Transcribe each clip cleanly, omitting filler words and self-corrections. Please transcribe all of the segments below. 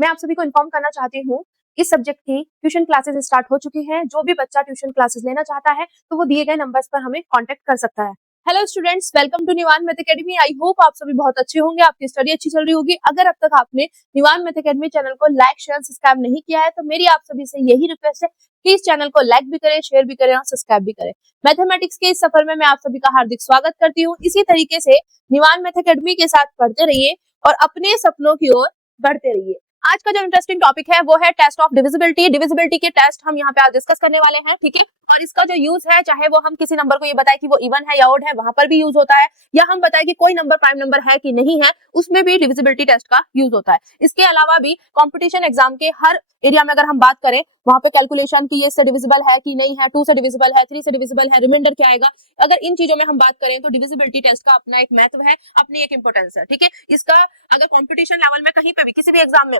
मैं आप सभी को इन्फॉर्म करना चाहती हूँ इस सब्जेक्ट की ट्यूशन क्लासेस स्टार्ट हो चुकी हैं। जो भी बच्चा ट्यूशन क्लासेस लेना चाहता है तो वो दिए गए नंबर्स पर हमें कांटेक्ट कर सकता है। Hello students, welcome to Nivan math academy. I hope आप सभी बहुत अच्छे होंगे, आपकी स्टडी अच्छी चल रही होगी। अगर अब तक आपने निवान मैथ एकेडमी चैनल को लाइक शेयर सब्सक्राइब नहीं किया है तो मेरी आप सभी से यही रिक्वेस्ट है, प्लीज चैनल को लाइक भी करें, शेयर भी करें और सब्सक्राइब भी करें। मैथमेटिक्स के इस सफर में मैं आप सभी का हार्दिक स्वागत करती हूँ। इसी तरीके से निवान मैथ एकेडमी के साथ पढ़ते रहिए और अपने सपनों की ओर बढ़ते रहिए। आज का जो इंटरेस्टिंग टॉपिक है वो है टेस्ट ऑफ डिविजिबिलिटी। डिविजिबिलिटी के टेस्ट हम यहाँ पे आज डिस्कस करने वाले हैं, ठीक है। और इसका जो यूज है, चाहे वो हम किसी नंबर को ये बताए कि वो इवन है या ओड है, वहां पर भी यूज होता है, या हम बताए कि कोई नंबर प्राइम नंबर है कि नहीं है, उसमें भी डिविजिबिलिटी टेस्ट का यूज होता है। इसके अलावा भी कॉम्पिटिशन एग्जाम के हर एरिया में अगर हम बात करें, वहां पे कैलकुलेशन की ये इससे डिविजिबल है कि नहीं है, 2 से डिविजिबल है, 3 से डिविजिबल है, रिमाइंडर क्या आएगा, अगर इन चीजों में हम बात करें तो डिविजिबिलिटी टेस्ट का अपना एक महत्व है, अपनी एक इंपॉर्टेंस है, ठीक है। इसका अगर कॉम्पिटिशन लेवल में कहीं पे भी किसी भी एग्जाम में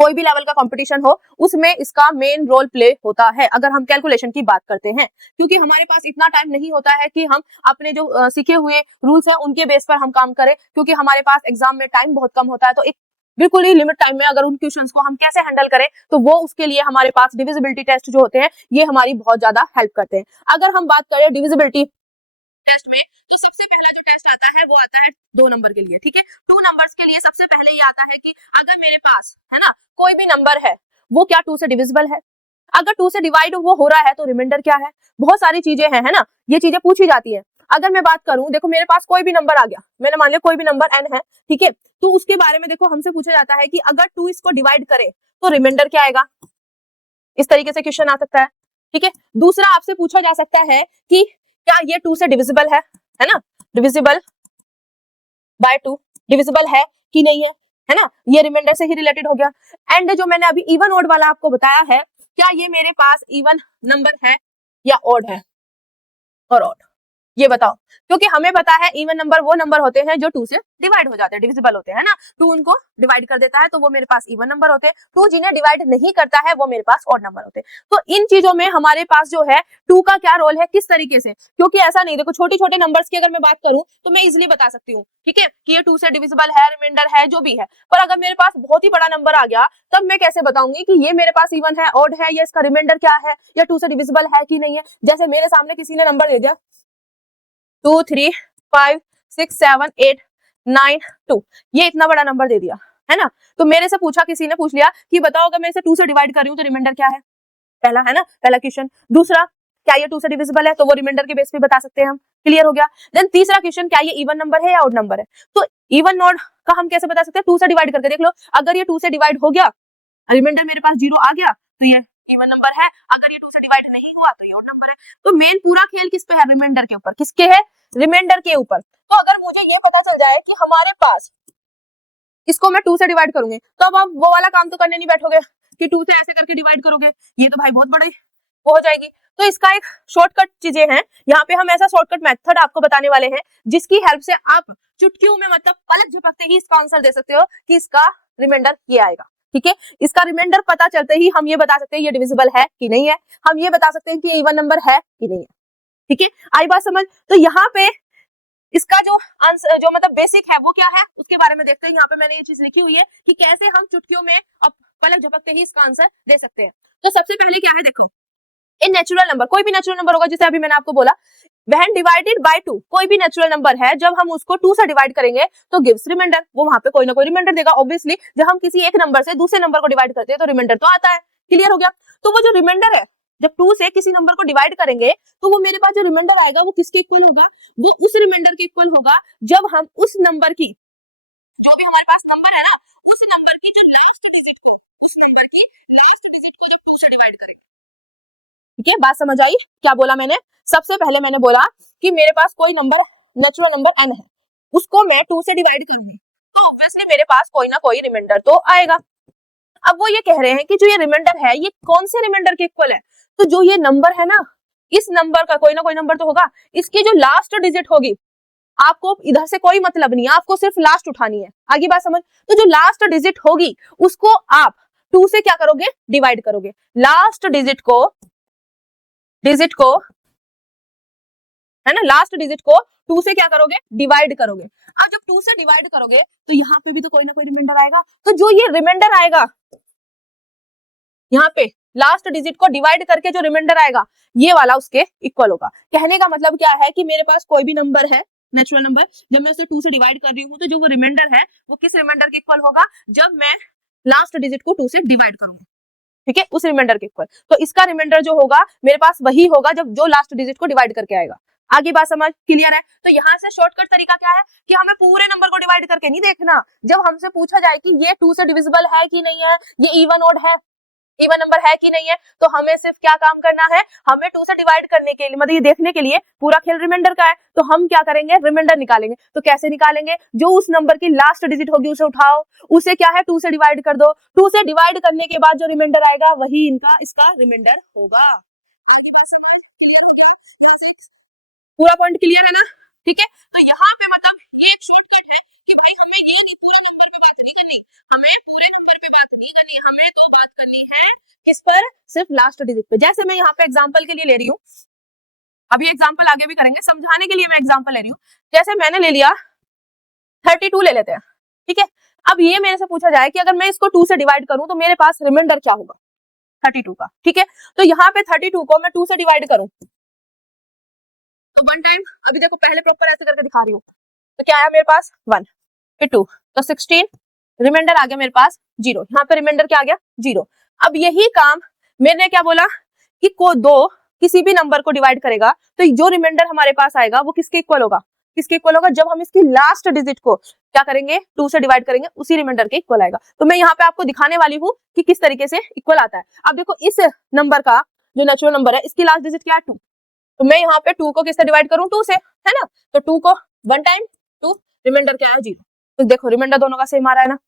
कोई भी लेवल का कंपटीशन हो, उसमें इसका मेन रोल प्ले होता है अगर हम कैलकुलेशन की बात करते हैं, क्योंकि हमारे पास इतना टाइम नहीं होता है कि हम अपने जो सीखे हुए रूल्स हैं उनके बेस पर हम काम करें, क्योंकि हमारे पास एग्जाम में टाइम बहुत कम होता है। तो एक बिल्कुल ही लिमिट टाइम में अगर उन क्वेश्चंस को हम कैसे हैंडल करें, तो वो उसके लिए हमारे पास डिविजिबिलिटी टेस्ट जो होते हैं ये हमारी बहुत ज्यादा हेल्प करते हैं। अगर हम बात करें डिविजिबिलिटी टेस्ट में, तो सबसे पहला जो टेस्ट आता है वो आता है 2 नंबर के लिए, ठीक है। 2 नंबर्स के लिए सबसे पहले ये आता है कि अगर मेरे पास है ना कोई भी नंबर है, वो क्या 2 से डिविजिबल है। अगर 2 से डिवाइड वो हो रहा है तो रिमाइंडर क्या है। बहुत सारी चीजें हैं, है ना, ये चीजें पूछी जाती है। अगर मैं बात करूं, देखो मेरे पास कोई भी नंबर आ गया, मैंने मान लिया कोई भी नंबर n है, ठीक है, तो उसके बारे में देखो हमसे पूछा जाता है कि अगर 2 इसको डिवाइड करे तो रिमाइंडर क्या आएगा। इस तरीके से क्वेश्चन आ सकता है, ठीक है। दूसरा आपसे पूछा जा सकता है कि क्या ये 2 से डिविजिबल है ना, डिविजिबल बाय 2 डिविजिबल है कि नहीं है ना, ये रिमाइंडर से ही रिलेटेड हो गया। एंड जो मैंने अभी इवन ओड वाला आपको बताया है, क्या ये मेरे पास इवन नंबर है या ओड है, और ओड ये बताओ, क्योंकि हमें पता है इवन नंबर वो नंबर होते हैं जो 2 से डिवाइड हो जाते हैं, डिविजिबल होते हैं ना। 2 उनको डिवाइड कर देता है तो वो मेरे पास इवन नंबर होते हैं, 2 जिन्हें डिवाइड नहीं करता है वो मेरे पास ऑड नंबर होते हैं। तो इन चीजों में हमारे पास जो है 2 का क्या रोल है, किस तरीके से, क्योंकि ऐसा नहीं, देखो छोटे छोटे नंबर्स की अगर मैं बात करूं तो मैं इजिली बता सकती हूँ, ठीक है, कि ये 2 से डिविजिबल है, रिमाइंडर है, जो भी है। पर अगर मेरे पास बहुत ही बड़ा नंबर आ गया, तब मैं कैसे बताऊंगी कि ये मेरे पास इवन है, ऑड है, या इसका रिमाइंडर क्या है, या 2 से डिविजिबल है कि नहीं है। जैसे मेरे सामने किसी ने नंबर दे दिया 2 3 5 6 7 8 9 2, ये इतना बड़ा नंबर दे दिया, है ना। तो मेरे से पूछा, किसी ने पूछ लिया कि बताओ अगर मैं इसे 2 से डिवाइड कर रही हूँ तो रिमाइंडर क्या है, पहला, है ना, पहला क्वेश्चन। दूसरा, क्या ये 2 से डिविजिबल है, तो वो रिमाइंडर के बेस पे बता सकते हैं हम, क्लियर हो गया। देन तीसरा क्वेश्चन, क्या ये इवन नंबर है या ऑड नंबर है, तो इवन ऑड का हम कैसे बता सकते हैं, 2 से डिवाइड करके देख लो। अगर ये 2 से डिवाइड हो गया, रिमाइंडर मेरे पास 0 आ गया, तो ये इवन नंबर है। अगर ये 2 से डिवाइड नहीं हुआ तो ये ऑड नंबर है। तो मेन पूरा खेल किस पे है, रिमाइंडर के ऊपर। किसके है, रिमाइंडर के ऊपर। तो अगर मुझे ये पता चल जाए कि हमारे पास इसको मैं 2 से डिवाइड करूंगी, तो अब आप वो वाला काम तो करने नहीं बैठोगे कि 2 से ऐसे करके डिवाइड करोगे, ये तो भाई बहुत बड़ी वो हो जाएगी। तो इसका एक शॉर्टकट चीजें हैं, यहाँ पे हम ऐसा शॉर्टकट मेथड आपको बताने वाले हैं जिसकी हेल्प से आप चुटकियों में, मतलब पलक झपकते ही इसका आंसर दे सकते हो कि इसका रिमाइंडर ये आएगा, ठीक है। इसका रिमाइंडर पता चलते ही हम ये बता सकते हैं ये डिविजिबल है कि नहीं है, हम ये बता सकते हैं कि ये इवन नंबर है कि नहीं है, ठीक है। आई बात समझ। तो यहाँ पे इसका जो आंसर, जो मतलब बेसिक है वो क्या है, उसके बारे में देखते हैं। यहाँ पे मैंने ये चीज लिखी हुई है कि कैसे हम चुटकियों में अब पलक झपकते ही इसका आंसर दे सकते हैं। तो सबसे पहले क्या है, देखो, इन नेचुरल नंबर, कोई भी नेचुरल नंबर होगा, जैसे अभी मैंने आपको बोला व्हेन डिवाइडेड बाय 2, कोई भी नेचुरल नंबर है जब हम उसको 2 से डिवाइड करेंगे तो गिव्स रिमाइंडर, वो वहां पे कोई ना कोई रिमाइंडर देगा। ऑब्वियसली जब हम किसी एक नंबर से दूसरे नंबर को डिवाइड करते हैं तो रिमाइंडर तो आता है, क्लियर हो गया। तो वो जो रिमाइंडर है, जब 2 से किसी नंबर को डिवाइड करेंगे तो वो मेरे पास जो रिमाइंडर आएगा वो किसके इक्वल होगा, वो उस रिमाइंडर के इक्वल होगा जब हम उस नंबर की, जो भी हमारे पास नंबर है ना, उस नंबर की जो लास्ट डिजिट को, उस नंबर की लास्ट डिजिट को जब 2 से डिवाइड करेंगे, ठीक है। बात समझ आई क्या बोला मैंने। सबसे पहले मैंने बोला कि मेरे पास कोई नंबर, नेचुरल नंबर n है, उसको मैं 2 से डिवाइड करूंगी तो ऑब्वियसली मेरे पास कोई ना कोई रिमाइंडर तो आएगा। अब वो ये कह रहे हैं कि जो ये रिमाइंडर है ये कौन से रिमाइंडर के इक्वल है, तो जो ये नंबर है ना, इस नंबर का कोई ना कोई नंबर तो होगा, इसकी जो लास्ट डिजिट होगी, आपको इधर से कोई मतलब नहीं है, आपको सिर्फ लास्ट उठानी है, आगे बात समझ। तो जो लास्ट डिजिट होगी उसको आप 2 से क्या करोगे, डिवाइड करोगे। लास्ट डिजिट को है ना, लास्ट डिजिट को 2 से क्या करोगे, डिवाइड करोगे। अब जब 2 से डिवाइड करोगे तो यहाँ पे भी तो कोई ना कोई रिमाइंडर आएगा, तो जो ये रिमाइंडर आएगा यहाँ पे लास्ट डिजिट को डिवाइड करके जो रिमाइंडर आएगा ये वाला उसके इक्वल होगा। कहने का मतलब क्या है कि मेरे पास कोई भी नंबर है, नेचुरल नंबर, जब मैं उसे 2 से डिवाइड कर रही हूँ तो जो वो रिमाइंडर है वो किस रिमाइंडर के इक्वल होगा, जब मैं लास्ट डिजिट को 2 से डिवाइड करूंगी, ठीक है, उस रिमाइंडर के इक्वल। तो इसका रिमाइंडर जो होगा मेरे पास वही होगा जब जो लास्ट डिजिट को डिवाइड करके आएगा। आगे बात समझ क्लियर है? तो यहाँ से शॉर्टकट तरीका क्या है कि हमें पूरे नंबर को डिवाइड करके नहीं देखना। जब हमसे पूछा जाए कि ये 2 से डिविजिबल है कि नहीं है, ये इवन ऑड है, इवन नंबर है कि नहीं है, तो हमें सिर्फ क्या काम करना है, हमें 2 से डिवाइड करने के लिए, मतलब ये देखने के लिए पूरा खेल रिमाइंडर का है, तो हम क्या करेंगे, रिमाइंडर निकालेंगे। तो कैसे निकालेंगे, जो उस नंबर की लास्ट डिजिट होगी उसे उठाओ, उसे क्या है 2 से डिवाइड कर दो, 2 से डिवाइड करने के बाद जो रिमाइंडर आएगा वही इसका रिमाइंडर होगा। पूरा पॉइंट क्लियर है ना? ठीक है, तो यहाँ पे मतलब ये एक शॉर्टकट है कि भाई हमें ये पूरा नंबर पे बात नहीं करनी, हमें पूरे नंबर पे बात नहीं करनी, हमें तो बात करनी है किस पर, सिर्फ लास्ट डिजिट पे। जैसे मैं यहाँ पे एग्जांपल के लिए ले रही हूँ, अभी एग्जांपल आगे भी करेंगे, समझाने के लिए मैं एग्जांपल ले रही हूँ। जैसे मैंने ले लिया 32 ले लेते हैं, ठीक है। अब ये मेरे से पूछा जाए कि अगर मैं इसको 2 से डिवाइड करूं तो मेरे पास रिमाइंडर क्या होगा 32 का, ठीक है। तो यहाँ पे 32 को मैं 2 से डिवाइड करूं तो 1 टाइम, अभी देखो पहले प्रॉपर ऐसे करके दिखा रही हूँ, तो क्या आया मेरे पास 1 फिर 2 तो 16, रिमाइंडर आ गया मेरे पास 0, यहाँ पे रिमाइंडर क्या आ गया 0। अब यही काम मैंने क्या बोला कि को दो किसी भी नंबर को डिवाइड करेगा तो जो रिमाइंडर हमारे पास आएगा वो किसके इक्वल होगा, किसके इक्वल होगा, जब हम इसकी लास्ट डिजिट को क्या करेंगे 2 से डिवाइड करेंगे उसी रिमाइंडर के इक्वल आएगा। तो मैं यहाँ पे आपको दिखाने वाली हूँ कि किस तरीके से इक्वल आता है। अब देखो इस नंबर का जो नेचुरल नंबर है इसकी लास्ट डिजिट क्या है 2, तो मैं यहाँ पे 2 को किससे डिवाइड करूँ 2 से, है ना, तो 2 को 1 टाइम 2, रिमाइंडर क्या है 0। तो देखो रिमाइंडर दोनों का सेम आ रहा है ना,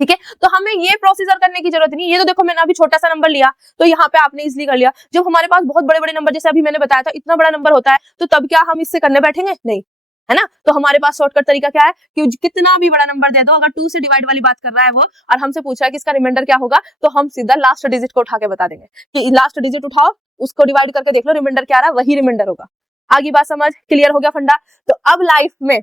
ठीक है। तो हमें ये प्रोसीजर करने की जरूरत नहीं, ये तो देखो मैंने अभी छोटा सा नंबर लिया तो यहाँ पे आपने इजीली कर लिया। जब हमारे पास बहुत बड़े बड़े नंबर, जैसे अभी मैंने बताया था इतना बड़ा नंबर होता है, तो तब क्या हम इससे करने बैठेंगे, नहीं, है ना। तो हमारे पास शॉर्टकट तरीका क्या है कि कितना भी बड़ा नंबर दे दो, अगर 2 से डिवाइड वाली बात कर रहा है वो और हमसे पूछा है कि इसका रिमाइंडर क्या होगा, तो हम सीधा लास्ट डिजिट को उठा के बता देंगे कि लास्ट डिजिट उठाओ, उसको डिवाइड करके देख लो रिमाइंडर क्या आ रहा है, वही रिमाइंडर होगा। आगे बात समझ क्लियर हो गया फंडा? तो अब लाइफ में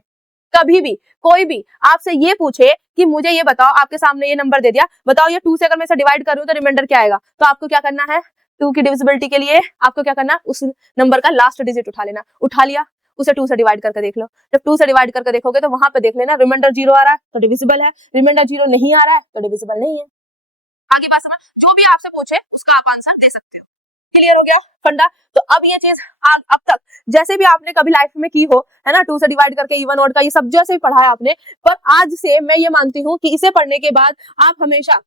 कभी भी कोई भी आपसे ये पूछे कि मुझे ये बताओ, आपके सामने ये नंबर दे दिया, बताओ ये 2 से अगर मैं इसे डिवाइड करूं तो रिमाइंडर क्या आएगा, तो आपको क्या करना है, 2 की डिविजिबिलिटी के लिए आपको क्या करना है, उस नंबर का लास्ट डिजिट उठा लेना। उठा लिया, उसे 2 से डिवाइड करके देख लो, जब 2 से डिवाइड करके देखोगे तो वहां पे देख लेना रिमाइंडर 0 आ रहा है तो डिविजिबल है, रिमाइंडर 0 नहीं आ रहा है तो डिविजिबल नहीं है। आगे बात समझ, जो भी आपसे पूछे उसका आप आंसर दे सकते हो। क्लियर हो गया फंडा? तो अब ये चीज अब तक जैसे भी आपने कभी लाइफ में की हो, है ना, 2 से डिवाइड करके इवन ऑड का ये सब जैसे ही पढ़ा है आपने, पर आज से मैं ये मानती हूँ कि इसे पढ़ने के बाद आप हमेशा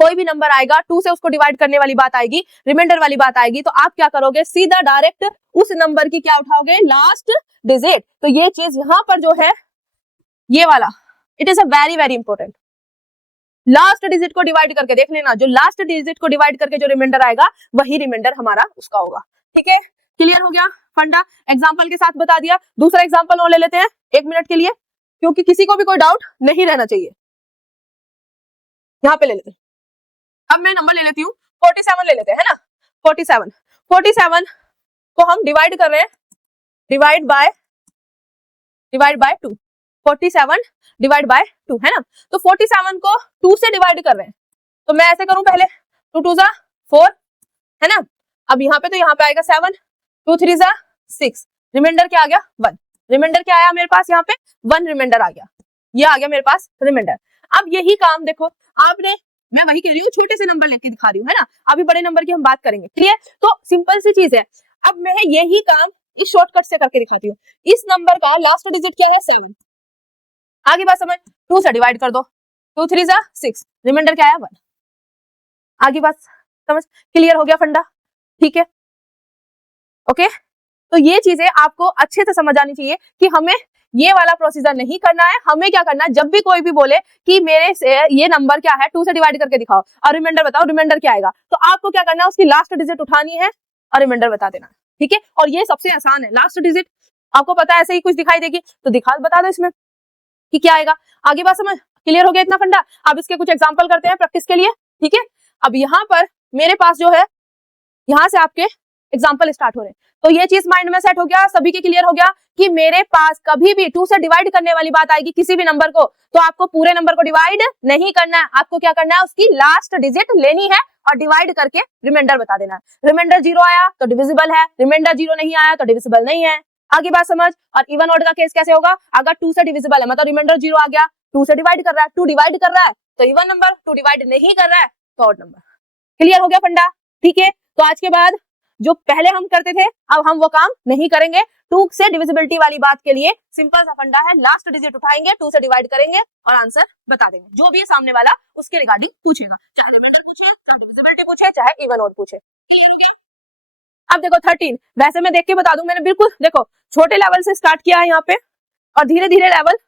कोई भी नंबर आएगा 2 से उसको डिवाइड करने वाली बात आएगी, रिमाइंडर वाली बात आएगी, तो आप क्या करोगे, सीधा डायरेक्ट उस नंबर की क्या उठाओगे, लास्ट डिजिट। तो ये चीज यहाँ पर जो है ये वाला, it is a very very important. Last digit को डिवाइड करके देख लेना, जो लास्ट डिजिट को डिवाइड करके जो रिमाइंडर आएगा वही रिमाइंडर हमारा उसका होगा। ठीक है, क्लियर हो गया फंडा? एग्जांपल के साथ बता दिया। दूसरा एग्जांपल और ले लेते हैं 1 मिनट के लिए, क्योंकि किसी को भी कोई डाउट नहीं रहना चाहिए। यहाँ पे ले लेते हैं, अब मैं नंबर ले लेती हूँ 47 ले लेते हैं, है ना। 47 को हम डिवाइड कर रहे हैं, डिवाइड बाय 2, 47 डिवाइड बाय 2, है ना। तो 47 को 2 से डिवाइड कर रहे हैं, तो मैं ऐसे करूं पहले 2 2 जा 4, है ना। अब यहाँ पे तो यहाँ पे आएगा 7, 2 3 जा 6, रिमाइंडर क्या आ गया 1, रिमाइंडर क्या आया मेरे पास, यहाँ पे 1 रिमाइंडर आ गया, ये आ गया मेरे पास रिमाइंडर। अब यही काम देखो आपने, मैं वही कह रही हूँ, छोटे से नंबर लेके दिखा रही हूँ, है ना, अभी बड़े नंबर की हम बात करेंगे। क्लियर? तो सिंपल सी चीज है, अब मैं यही काम इस शॉर्टकट से करके दिखाती हूँ। इस नंबर का लास्ट डिजिट क्या है 7, आगे बात समझ, 2 से डिवाइड कर दो, 2 3 जा 6, रिमाइंडर क्या है 1, आगे बात समझ क्लियर हो गया फंडा? ठीक है, ओके। तो ये चीजें आपको अच्छे से समझ आनी चाहिए कि हमें ये वाला प्रोसीजर नहीं करना है। हमें क्या करना है, जब भी कोई भी बोले कि मेरे से ये नंबर क्या है 2 से डिवाइड करके दिखाओ और रिमाइंडर बताओ, रिमाइंडर क्या आएगा, तो आपको क्या करना है, उसकी लास्ट डिजिट उठानी है और रिमाइंडर बता देना। ठीक है, और ये सबसे आसान है, लास्ट डिजिट आपको पता है ऐसे ही कुछ दिखाई देगी तो बता दो इसमें कि क्या आएगा। आगे बात समझ क्लियर हो गया इतना फंडा? अब इसके कुछ एग्जांपल करते हैं प्रैक्टिस के लिए। ठीक है, अब यहाँ पर मेरे पास जो है, यहाँ से आपके एग्जांपल स्टार्ट हो रहे हैं, तो ये चीज माइंड में सेट हो गया, सभी के क्लियर हो गया कि मेरे पास कभी भी 2 से डिवाइड करने वाली बात आएगी किसी भी नंबर को, तो आपको पूरे नंबर को डिवाइड नहीं करना है, आपको क्या करना है, उसकी लास्ट डिजिट लेनी है और डिवाइड करके रिमाइंडर बता देना है। रिमाइंडर 0 आया तो डिविजिबल है, रिमाइंडर 0 नहीं आया तो डिविजिबल नहीं है। आगे बात समझ। और इवन ऑड का केस कैसे होगा, अगर 2 से डिविजिबल है मतलब रिमाइंडर 0 आ गया, 2 से डिवाइड कर रहा है, 2 डिवाइड कर रहा है तो इवन नंबर, 2 डिवाइड नहीं कर रहा है तो ऑड नंबर। क्लियर हो गया फंडा, ठीक है। तो आज के बाद जो पहले हम करते थे अब हम वो काम नहीं करेंगे। 2 से डिविजिबिलिटी वाली बात के लिए सिंपल सा फंडा है, लास्ट डिजिट उठाएंगे, 2 से डिवाइड करेंगे और आंसर बता देंगे। जो भी है सामने वाला उसके रिगार्डिंग पूछेगा, चाहे रिमाइंडर पूछे, चाहे डिविजिबिलिटी पूछे, चाहे इवन ऑड पूछे। अब देखो 13, वैसे मैं देख के बता दूं, मैंने बिल्कुल देखो छोटे लेवल से स्टार्ट किया है यहाँ पे और धीरे धीरे लेवल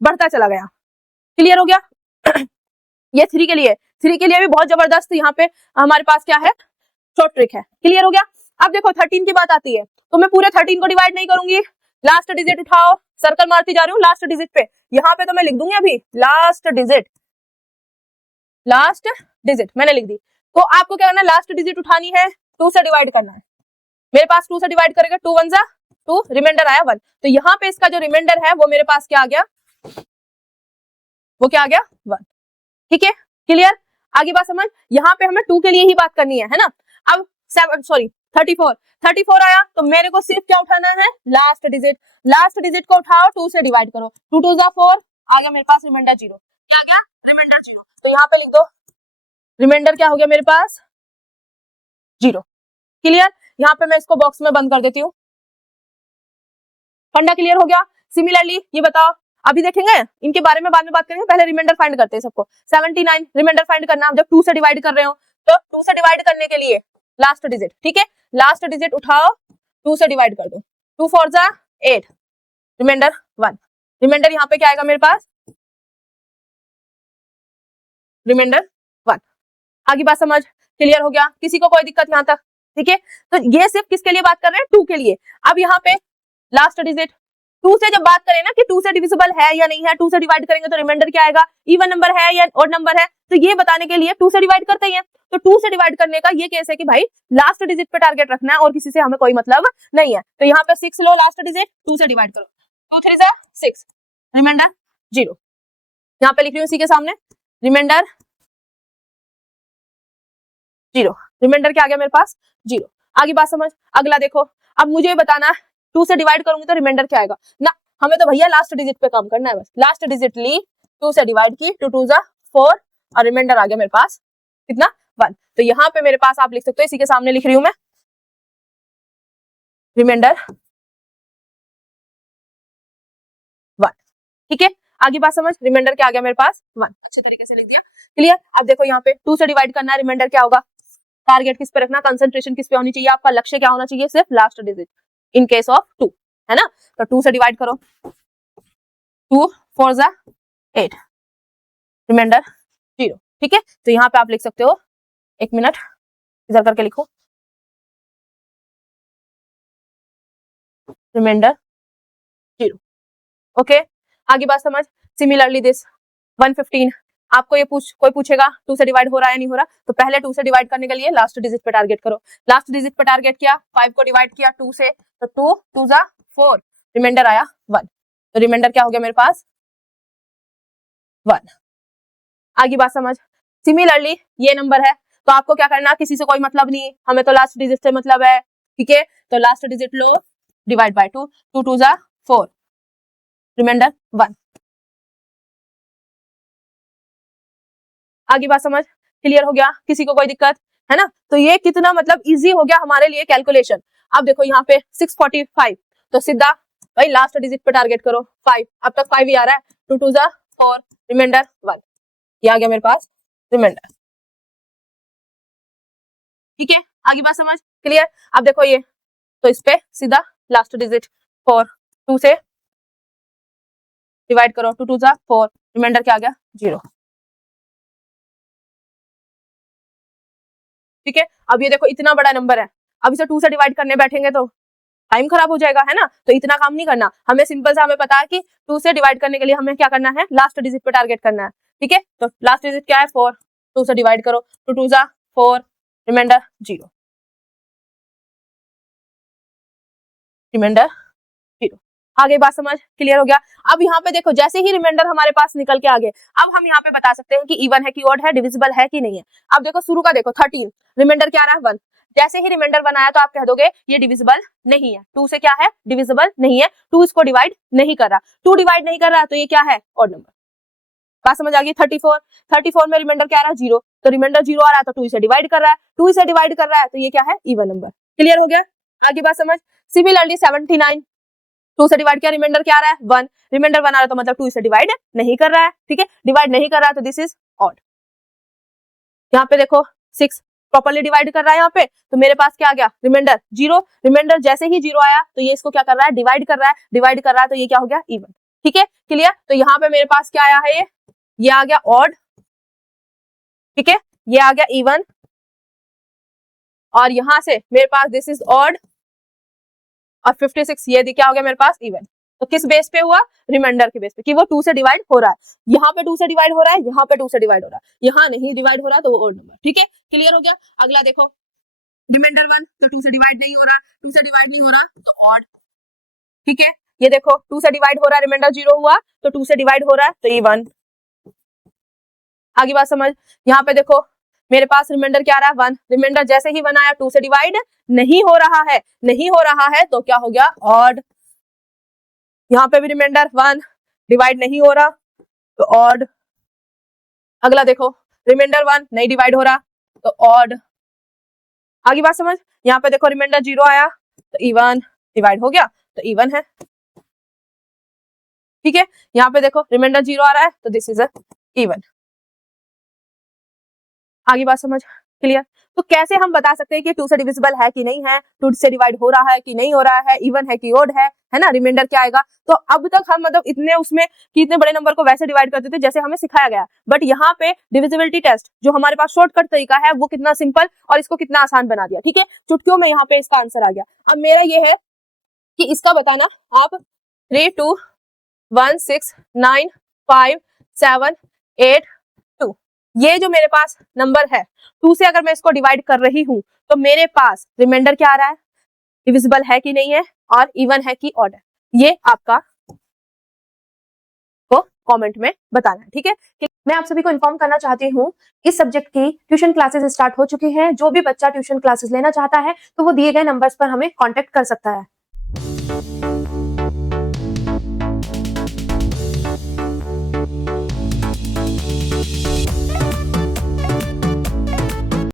बढ़ता चला गया। क्लियर हो गया। ये 3 के लिए, 3 के लिए भी बहुत जबरदस्त यहाँ पे हमारे पास क्या है, शॉर्ट ट्रिक है। क्लियर हो गया। अब देखो 13 की बात आती है तो मैं पूरे 13 को डिवाइड नहीं करूंगी, लास्ट डिजिट उठाओ, सर्कल मारती जा रही हूँ लास्ट डिजिट पे, यहाँ पे तो मैं लिख दूंगी अभी लास्ट डिजिट, लास्ट डिजिट मैंने लिख दी। तो आपको क्या करना है, लास्ट डिजिट उठानी है, 2 से डिवाइड करना है। मेरे पास 2 से डिवाइड करेगा, 2 1 जा 2, रिमाइंडर आया 1, तो यहाँ पे इसका जो रिमाइंडर है वो मेरे पास क्या आ गया, वो क्या आ गया 1। ठीक है, क्लियर। आगे बात समझ। यहाँ पे हमें 2 के लिए ही बात करनी है ना। अब 34 आया तो मेरे को सिर्फ क्या उठाना है, लास्ट डिजिट। लास्ट डिजिट को उठाओ, 2 से डिवाइड करो, 2 2 जा 4, आ गया मेरे पास रिमाइंडर 0। क्या आ गया, रिमाइंडर 0। तो यहाँ पे लिख दो रिमाइंडर क्या हो गया मेरे पास 0। क्लियर। यहाँ पे मैं इसको बॉक्स में बंद कर देती हूँ। फंडा क्लियर हो गया। सिमिलरली ये बताओ, अभी देखेंगे इनके बारे में बाद में बात करेंगे, पहले रिमाइंडर फाइंड करते हैं सबको। 79 रिमाइंडर फाइंड करना, जब 2 से डिवाइड कर रहे हो तो 2 से डिवाइड करने के लिए लास्ट डिजिट, ठीक है, लास्ट डिजिट उठाओ, 2 से डिवाइड कर दो, 2 4 जा 8, रिमाइंडर 1। रिमाइंडर यहाँ पे क्या आएगा मेरे पास, रिमाइंडर 1। आगे बात समझ। क्लियर हो गया, किसी को कोई दिक्कत यहाँ तक, ठीक है। तो ये सिर्फ किसके लिए बात कर रहे हैं, 2 के लिए। अब यहाँ पे लास्ट डिजिट 2 से जब बात करें ना कि 2 से डिविजिबल है या नहीं है, 2 से डिवाइड करेंगे तो रिमाइंडर क्या आएगा, इवन नंबर है या ऑड नंबर है, तो ये बताने के लिए 2 से डिवाइड करते हैं। तो 2 से डिवाइड करने का ये केस है कि भाई लास्ट डिजिट पे टारगेट रखना है और किसी से हमें कोई मतलब नहीं है। तो यहाँ पे 6 लो, लास्ट डिजिट 2 से डिवाइड करो, 2 3 जा 6, रिमाइंडर 0। यहाँ पे लिख रही हूँ इसी के सामने रिमाइंडर 0, रिमाइंडर क्या आ गया मेरे पास 0। आगे बात समझ। अगला देखो, अब मुझे बताना 2 से डिवाइड करूंगी तो रिमाइंडर क्या आएगा ना, हमें तो भैया लास्ट डिजिट पे काम करना है बस। लास्ट डिजिट ली, 2 से डिवाइड की, 2 2 जा 4 और रिमाइंडर आ गया मेरे पास कितना 1। तो यहाँ पे मेरे पास आप लिख सकते हो, इसी के सामने लिख रही हूं मैं रिमाइंडर 1। ठीक है, आगे बात समझ। रिमाइंडर क्या आ गया मेरे पास 1, अच्छे तरीके से लिख दिया। क्लियर। अब देखो यहाँ पे 2 से डिवाइड करना है, रिमाइंडर क्या होगा, टारगेट किस पे रखना, कंसंट्रेशन किस पे होनी चाहिए, आपका लक्ष्य क्या होना चाहिए, सिर्फ last digit in case of 2, है ना। तो 2 से डिवाइड करो, 2 4 जा 8, रिमाइंडर 0। ठीक है, तो यहाँ पे आप लिख सकते हो, एक मिनट इधर करके लिखो, रिमाइंडर 0। ओके, आगे बात समझ। सिमिलरली दिस 115, आपको ये कोई पूछेगा 2 से डिवाइड हो रहा है नहीं हो रहा, तो पहले 2 से डिवाइड करने के लिए लास्ट डिजिट पे टारगेट करो। लास्ट डिजिट पे टारगेट किया, 5 को डिवाइड किया 2 से, तो 2 2 जा 4, रिमाइंडर आया 1। तो रिमाइंडर क्या हो गया मेरे पास 1। आगे बात समझ। सिमिलरली ये नंबर है तो आपको क्या करना, किसी से कोई मतलब नहीं, हमें तो लास्ट डिजिट से मतलब है, ठीक है। तो last digit low, divide by 2, 2 2 जा 4, रिमाइंडर 1। आगे बात समझ। क्लियर हो गया, किसी को कोई दिक्कत है ना। तो ये कितना मतलब इजी हो गया हमारे लिए कैलकुलेशन। अब देखो यहाँ पे 645, तो सीधा भाई लास्ट डिजिट पे टारगेट करो 5, अब तक 5 ही आ रहा है, 2 2 जा 4, रिमाइंडर 1, ये आ गया मेरे पास रिमाइंडर। ठीक है, आगे बात समझ। क्लियर। अब देखो ये, तो इस पे सीधा लास्ट डिजिट 4, 2 से डिवाइड करो, 2 2 जा 4, रिमाइंडर क्या आ गया 0। ठीक है, अब ये देखो इतना बड़ा नंबर है, अब इसे 2 से डिवाइड करने बैठेंगे तो टाइम खराब हो जाएगा, है ना। तो इतना काम नहीं करना, हमें सिंपल सा हमें पता है कि 2 से डिवाइड करने के लिए हमें क्या करना है, लास्ट डिजिट पे टारगेट करना है। ठीक है, तो लास्ट डिजिट क्या है 4, 2 से डिवाइड करो, 2 2 जा 4, रिमाइंडर 0, रिमाइंडर 0। आगे बात समझ क्लियर हो गया। अब यहाँ पे देखो जैसे ही रिमाइंडर हमारे पास निकल के आ गए, अब हम यहाँ पे बता सकते हैं कि इवन है कि ऑड है, डिविजिबल है कि नहीं है। अब देखो शुरू का देखो 13, रिमाइंडर क्या आ रहा है 1। जैसे ही रिमाइंडर 1 आया तो आप कह दोगे ये डिविजिबल नहीं है, 2 से क्या है डिविजिबल नहीं है, 2 इसको डिवाइड नहीं कर रहा, 2 डिवाइड नहीं कर रहा तो ये क्या है ऑड नंबर। बात समझ आ गई। 34 में रिमाइंडर क्या आ रहा है 0, तो रिमाइंडर 0 आ रहा है तो 2 इसे डिवाइड कर रहा है, 2 इसे डिवाइड कर रहा है तो ये क्या है इवन नंबर। क्लियर हो गया। आगे बात समझ। सिमिलरली 79, 2 से डिवाइड किया, रिमाइंडर क्या आ रहा है 1, रिमाइंडर 1 आ रहा है तो मतलब 2 इसे डिवाइड नहीं कर रहा है, ठीक है, डिवाइड नहीं कर रहा है तो दिस इज ऑड। यहाँ पे देखो 6 प्रॉपर्ली डिवाइड कर रहा है यहाँ पे, तो मेरे पास क्या आ गया रिमाइंडर 0, रिमाइंडर जैसे ही 0 आया तो ये इसको क्या कर रहा है डिवाइड कर रहा है, डिवाइड कर रहा है तो ये क्या हो गया इवन। ठीक है क्लियर। तो यहाँ पे मेरे पास क्या आया है ये आ गया ऑड, ठीक है, ये आ गया इवन, और यहां से मेरे पास दिस इज ऑड, और 56 ये क्या हो गया मेरे पास इवन। तो किस बेस पे हुआ, रिमाइंडर के बेस पे, कि वो 2 से डिवाइड हो रहा है, यहाँ पे 2 से डिवाइड हो रहा है, यहाँ पे 2 से डिवाइड हो रहा है, यहाँ नहीं डिवाइड हो रहा तो वो ऑड नंबर। ठीक है क्लियर हो गया। अगला देखो रिमाइंडर 1 तो 2 से डिवाइड नहीं हो रहा, 2 से डिवाइड नहीं हो रहा तो ऑड। ठीक है ये देखो 2 से डिवाइड हो रहा है, रिमाइंडर 0 हुआ तो 2 से डिवाइड हो रहा है तो इवन। आगे बात समझ। यहाँ पे देखो मेरे पास रिमाइंडर क्या आ रहा है 1, रिमाइंडर जैसे ही 1 आया 2 से डिवाइड नहीं हो रहा है, नहीं हो रहा है तो क्या हो गया ऑड। यहाँ पे भी रिमाइंडर 1 डिवाइड नहीं हो रहा तो ऑड। अगला देखो रिमाइंडर 1 नहीं डिवाइड हो रहा तो ऑड। आगे बात समझ। यहाँ पे देखो रिमाइंडर 0 आया तो इवन, डिवाइड हो गया तो इवन है। ठीक है यहाँ पे देखो रिमाइंडर 0 आ रहा है तो दिस इज अ इवन। आगे बात समझ क्लियर। तो कैसे हम बता सकते हैं कि 2 से डिविजिबल है कि नहीं है, 2 से डिवाइड हो रहा है कि नहीं हो रहा है, इवन है कि ऑड है ना, रिमाइंडर क्या आएगा। तो अब तक हम मतलब इतने उसमें कि इतने बड़े नंबर को वैसे डिवाइड करते थे जैसे हमें सिखाया गया, बट यहाँ पे डिविजिबिलिटी टेस्ट जो हमारे पास शॉर्टकट तरीका है वो कितना सिंपल और इसको कितना आसान बना दिया। ठीक है चुटकियों में यहाँ पे इसका आंसर आ गया। अब मेरा ये है कि इसका बताना आप 3 2 1 6 9 5 7 8 2, ये जो मेरे पास नंबर है 2 से अगर मैं इसको डिवाइड कर रही हूं तो मेरे पास रिमाइंडर क्या आ रहा है, डिविजिबल है कि नहीं है और इवन है कि ऑड है, ये आपका को कमेंट में बताना है। ठीक है मैं आप सभी को इन्फॉर्म करना चाहती हूँ इस सब्जेक्ट की ट्यूशन क्लासेस स्टार्ट हो चुकी हैं। जो भी बच्चा ट्यूशन क्लासेस लेना चाहता है तो वो दिए गए नंबर्स पर हमें कांटेक्ट कर सकता है।